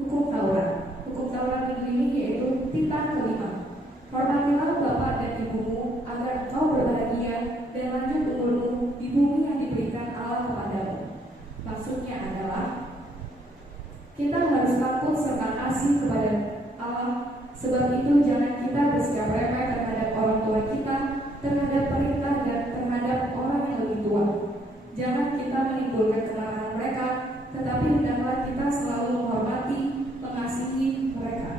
Hukum Taurat. Hukum Taurat minggu ini yaitu titah kelima. Hormatilah bapak dan ibumu agar kau berbahagia dan lanjut umurmu di bumi yang diberikan Allah kepadamu. Maksudnya adalah kita harus takut serta kasih kepada Allah. Sebab itu jangan kita bersikap remeh terhadap orang tua kita, terhadap perintah dan terhadap orang yang lebih tua. Jangan kita menimbulkan kemarahan mereka, tetapi hendaklah kita selalu menghormati, mengasihi mereka,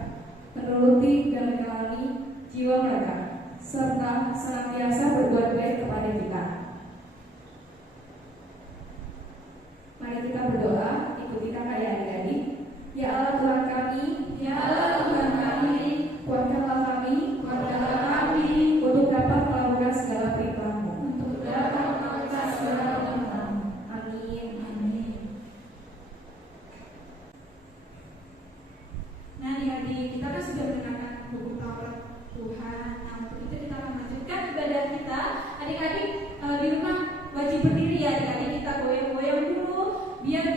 menuruti dan menjalani jiwa mereka, serta senantiasa berbuat baik kepada kita. Mari kita berdoa, ikuti kakak ya adik-adik. Ya Allah Tuhan kami, Ya Allah Tuhan kami, kuatkanlah kami, kuatkanlah kami untuk dapat melakukan segala perintah-Mu. untuk dapat melakukan segala perintah-Mu. Amin. Amin. Nah, adik-adik, kita kan sudah mendengarkan hukum Taurat Tuhan. Nah, untuk itu kita akan melanjutkan ibadah kita. Adik-adik di rumah wajib berdiri ya, adik-adik, kita goyang-goyang dulu biar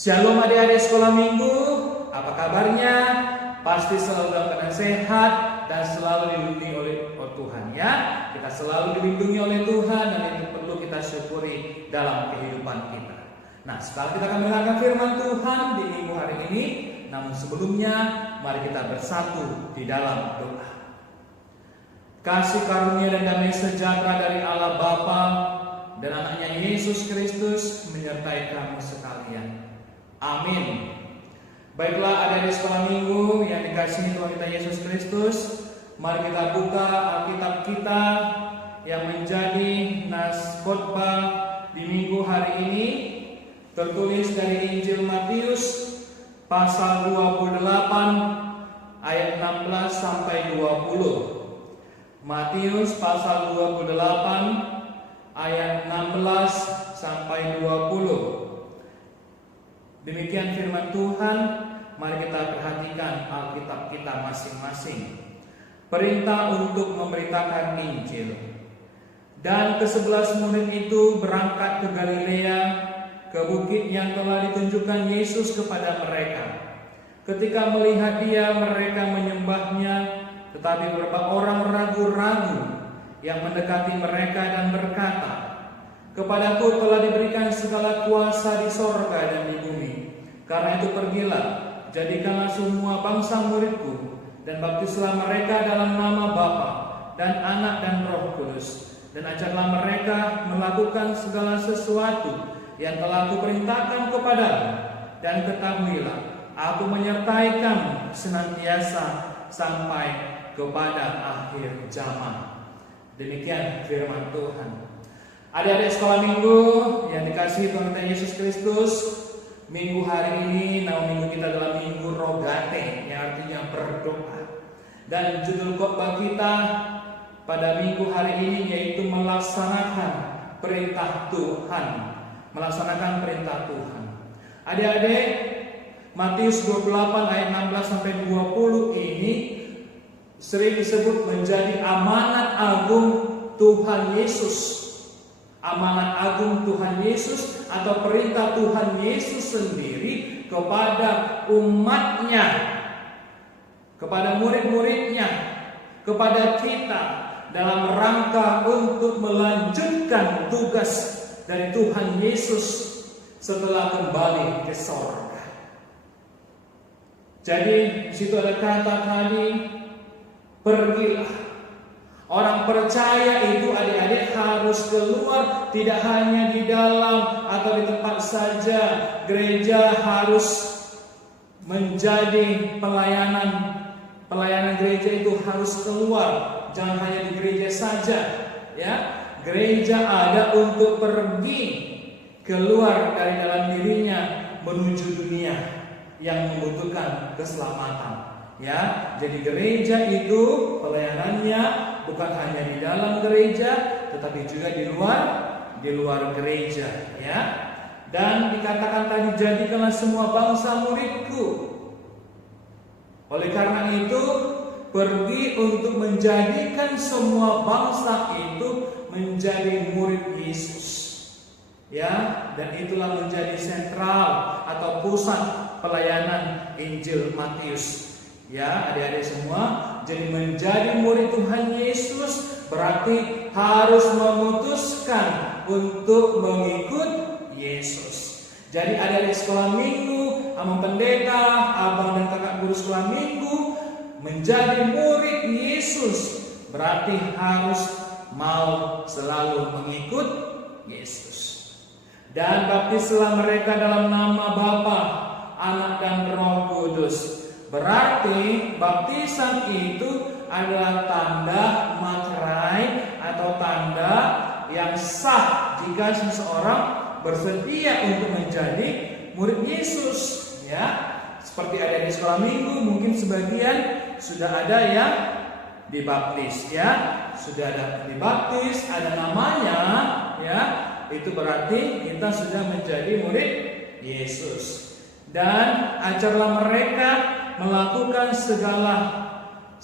Shalom adik-adik sekolah minggu, apa kabarnya? Pasti selalu dalam keadaan sehat dan selalu dilindungi oleh Tuhan ya. Kita selalu dilindungi oleh Tuhan dan itu perlu kita syukuri dalam kehidupan kita. Nah, sekarang kita akan mendengarkan firman Tuhan di minggu hari ini. Namun sebelumnya, mari kita bersatu di dalam doa. Kasih karunia dan damai sejahtera dari Allah Bapa dan anaknya Yesus Kristus menyertai kamu sekalian. Amin. Baiklah adik-adik sekolah minggu yang dikasihi Tuhan kita Yesus Kristus, mari kita buka Alkitab kita yang menjadi nas khotbah di minggu hari ini, tertulis dari Injil Matius pasal 28 ayat 16 sampai 20. Matius pasal 28 ayat 16 sampai 20. Demikian firman Tuhan, mari kita perhatikan Alkitab kita masing-masing. Perintah untuk memberitakan Injil. Dan ke-11 murid itu berangkat ke Galilea, ke bukit yang telah ditunjukkan Yesus kepada mereka. Ketika melihat Dia, mereka menyembahnya, tetapi beberapa orang ragu-ragu yang mendekati mereka dan berkata, "Kepadaku telah diberikan segala kuasa di sorga dan di bumi. Karena itu pergilah, jadikanlah semua bangsa muridku, dan baptislah mereka dalam nama Bapa dan Anak dan Roh Kudus, dan ajarlah mereka melakukan segala sesuatu yang telah kuperintahkan kepadamu. Dan ketahuilah, aku menyertai kamu senantiasa sampai kepada akhir zaman." Demikian firman Tuhan. Adik-adik sekolah minggu yang dikasihi Tuhan kita Yesus Kristus, minggu hari ini nama minggu kita adalah Minggu Rogate, yang artinya berdoa. Dan judul khotbah kita pada minggu hari ini yaitu melaksanakan perintah Tuhan. Melaksanakan perintah Tuhan. Adik-adik, Matius 28 ayat 16 sampai 20 ini sering disebut menjadi amanat agung Tuhan Yesus. Amanat agung Tuhan Yesus atau perintah Tuhan Yesus sendiri kepada umatnya, kepada murid-muridnya, kepada kita dalam rangka untuk melanjutkan tugas dari Tuhan Yesus setelah kembali ke sorga. Jadi di situ ada kata tadi, pergilah. Orang percaya itu adik-adik harus keluar, tidak hanya di dalam atau di tempat saja. Gereja harus menjadi pelayanan gereja itu harus keluar, jangan hanya di gereja saja, ya. Gereja ada untuk pergi keluar dari dalam dirinya menuju dunia yang membutuhkan keselamatan. Ya, jadi gereja itu pelayanannya bukan hanya di dalam gereja, tetapi juga di luar gereja, ya. Dan dikatakan tadi, jadikanlah semua bangsa muridku. Oleh karena itu, pergi untuk menjadikan semua bangsa itu menjadi murid Yesus. Ya, dan itulah menjadi sentral atau pusat pelayanan Injil Matius. Ya, adik-adik semua, jadi menjadi murid Tuhan Yesus berarti harus memutuskan untuk mengikut Yesus. Jadi adik-adik sekolah minggu, abang pendeta, abang dan kakak guru sekolah minggu, menjadi murid Yesus berarti harus mau selalu mengikut Yesus. Dan baptislah mereka dalam nama Bapa, Anak dan Roh Kudus. Berarti baptisan itu adalah tanda materai atau tanda yang sah jika seseorang bersedia untuk menjadi murid Yesus, ya. Seperti ada di sekolah minggu, mungkin sebagian sudah ada yang dibaptis, ya. Sudah ada dibaptis, ada namanya, ya. Itu berarti kita sudah menjadi murid Yesus. Dan ajarlah mereka melakukan segala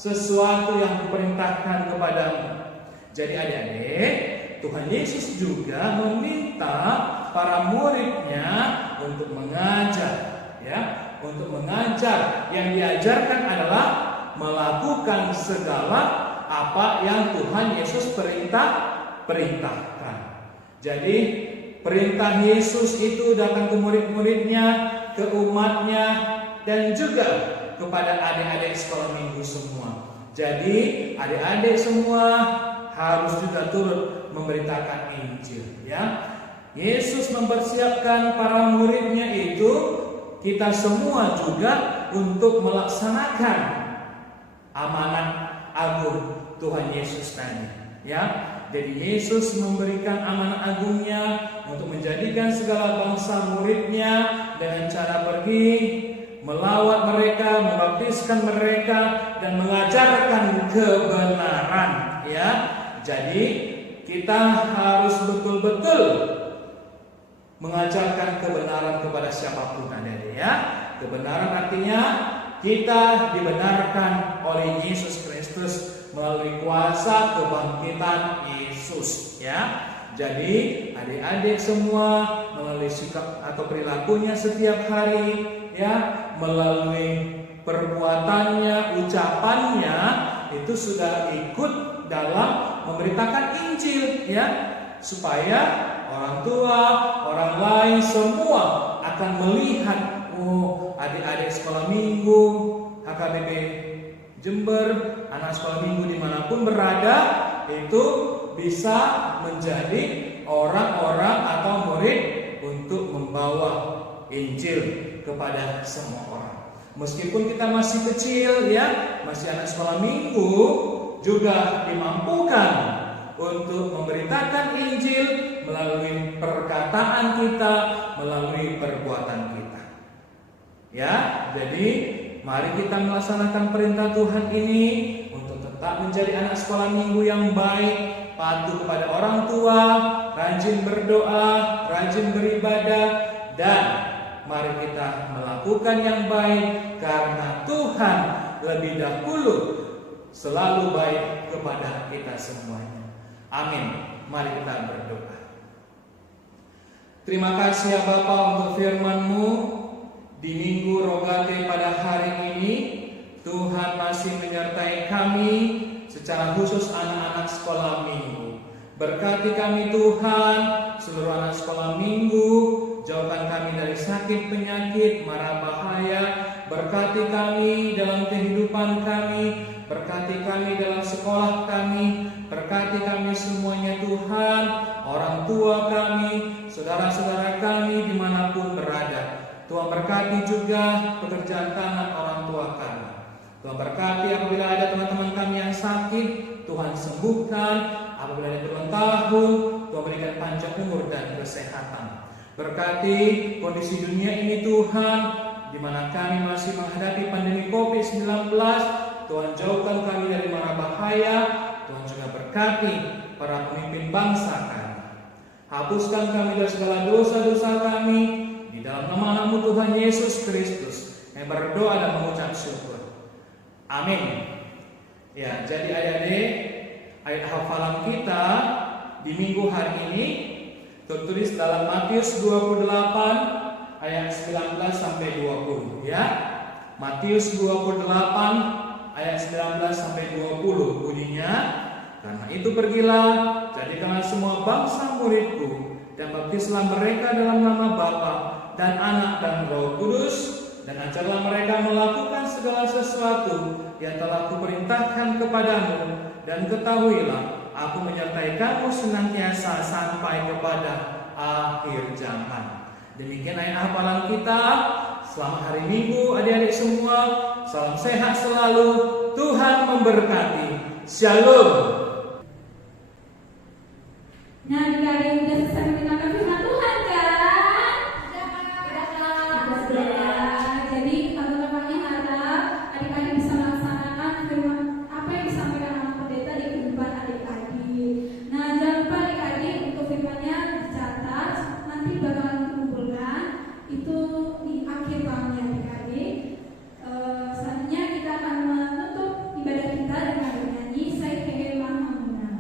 sesuatu yang diperintahkan kepadamu. Jadi adik-adik, Tuhan Yesus juga meminta para muridnya untuk mengajar, ya, untuk mengajar. Yang diajarkan adalah melakukan segala apa yang Tuhan Yesus perintahkan. Jadi perintah Yesus itu datang ke murid-muridnya, ke umatnya, dan juga kepada adik-adik sekolah minggu semua. Jadi adik-adik semua harus juga turut memberitakan Injil, ya. Yesus mempersiapkan para muridnya itu, kita semua juga untuk melaksanakan amanat agung Tuhan Yesus tadi, ya. Jadi Yesus memberikan amanat agungnya untuk menjadikan segala bangsa muridnya dengan cara pergi melawat mereka, membaptiskan mereka, dan mengajarkan kebenaran, ya. Jadi kita harus betul-betul mengajarkan kebenaran kepada siapapun ada, ya. Kebenaran artinya kita dibenarkan oleh Yesus Kristus melalui kuasa kebangkitan Yesus, ya. Jadi adik-adik semua melalui sikap atau perilakunya setiap hari, ya, melalui perbuatannya, ucapannya, itu sudah ikut dalam memberitakan Injil, ya, supaya orang tua, orang lain semua akan melihat, oh, adik-adik sekolah minggu, HKBP Jember, anak sekolah minggu dimanapun berada, itu bisa menjadi orang-orang atau murid untuk membawa Injil kepada semua orang. Meskipun kita masih kecil, ya, masih anak sekolah minggu, juga dimampukan untuk memberitakan Injil melalui perkataan kita, melalui perbuatan kita. Ya, jadi mari kita melaksanakan perintah Tuhan ini untuk tetap menjadi anak sekolah minggu yang baik, patuh kepada orang tua, rajin berdoa, rajin beribadah, dan mari kita melakukan yang baik karena Tuhan lebih dahulu selalu baik kepada kita semuanya. Amin. Mari kita berdoa. Terima kasih ya Bapa untuk firman-Mu di Minggu Rogate pada hari ini. Tuhan masih menyertai kami, secara khusus anak-anak sekolah minggu. Berkati kami Tuhan, seluruh anak sekolah minggu, jauhkan kami dari sakit, penyakit, mara bahaya. Berkati kami dalam kehidupan kami, berkati kami dalam sekolah kami, berkati kami semuanya Tuhan, orang tua kami, saudara-saudara kami dimanapun berada. Tuhan berkati juga pekerjaan tangan orang tua kami. Tuhan berkati apabila ada teman-teman kami yang sakit, Tuhan sembuhkan. Apabila ada berulang tahun, Tuhan berikan panjang umur dan kesehatan. Berkati kondisi dunia ini Tuhan, di mana kami masih menghadapi pandemi COVID-19, Tuhan jauhkan kami dari mara bahaya. Tuhan juga berkati para pemimpin bangsa kami. Hapuskan kami dari segala dosa-dosa kami. Di dalam nama Anakmu Tuhan Yesus Kristus, kami berdoa dan mengucap syukur. Amin. Ya, jadi adik-adik, ayat hafalan kita di minggu hari ini tertulis dalam Matius 28 ayat 19 sampai 20, ya. Matius 28 ayat 19 sampai 20 bunyinya, karena itu pergilah, jadikanlah semua bangsa muridku dan baptislah mereka dalam nama Bapa dan Anak dan Roh Kudus, dan ajarlah mereka melakukan segala sesuatu yang telah kuperintahkan kepadamu, dan ketahuilah aku menyertai kamu senantiasa sampai kepada akhir zaman. Demikian ayat hafalan kita. Selamat hari Minggu adik-adik semua. Salam sehat selalu. Tuhan memberkati. Shalom. Nah, adik-adik udah selesai mendengarkan firman Tuhan kan? Sudah. Jadi teman-temannya harap adik-adik bisa melaksanakan firman apa yang disampaikan anak pendeta di kehidupan adik-adik. Nah, jangan lupa adik-adik untuk firmannya dicatat, nanti bakalan dikumpulkan itu di akhir tahunnya adik-adik. Selanjutnya kita akan menutup ibadah kita dengan bernyanyi Saya Kehilangan Menang.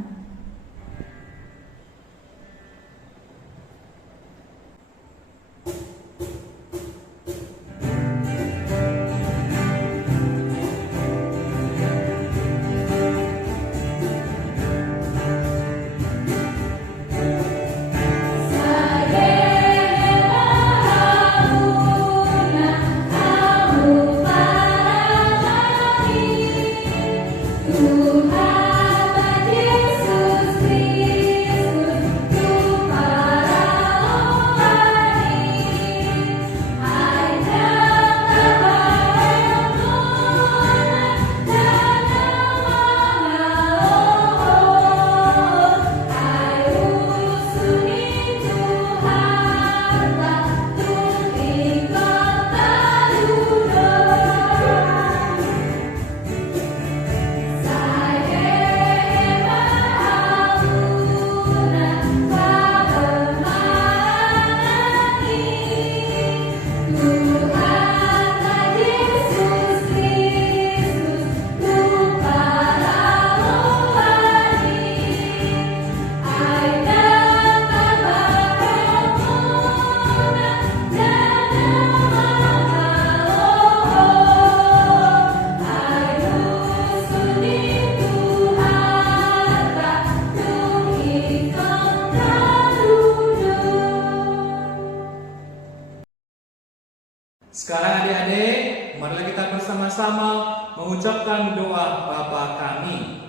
Sekarang adik-adik, marilah kita bersama-sama mengucapkan doa Bapa kami.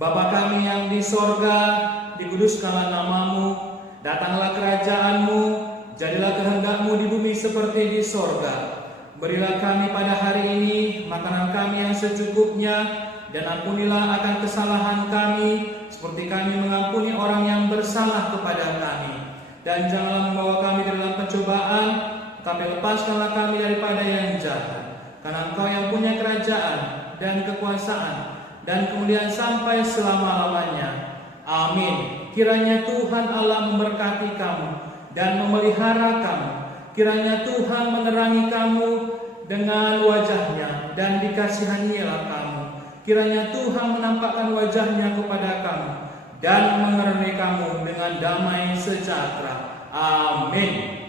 Bapa kami yang di sorga, dikuduskanlah namamu, datanglah kerajaanmu, jadilah kehendak-Mu di bumi seperti di sorga. Berilah kami pada hari ini makanan kami yang secukupnya, dan ampunilah akan kesalahan kami, seperti kami mengampuni orang yang bersalah kepada kami. Dan janganlah membawa kami dalam pencobaan, tapi lepaskanlah kami daripada yang jahat. Karena Engkau yang punya kerajaan dan kekuasaan dan kemuliaan sampai selama-lamanya. Amin. Kiranya Tuhan Allah memberkati kamu dan memelihara kamu. Kiranya Tuhan menerangi kamu dengan wajahnya dan dikasihanilah kamu. Kiranya Tuhan menampakkan wajahnya kepada kamu dan mengerni kamu dengan damai sejahtera. Amin.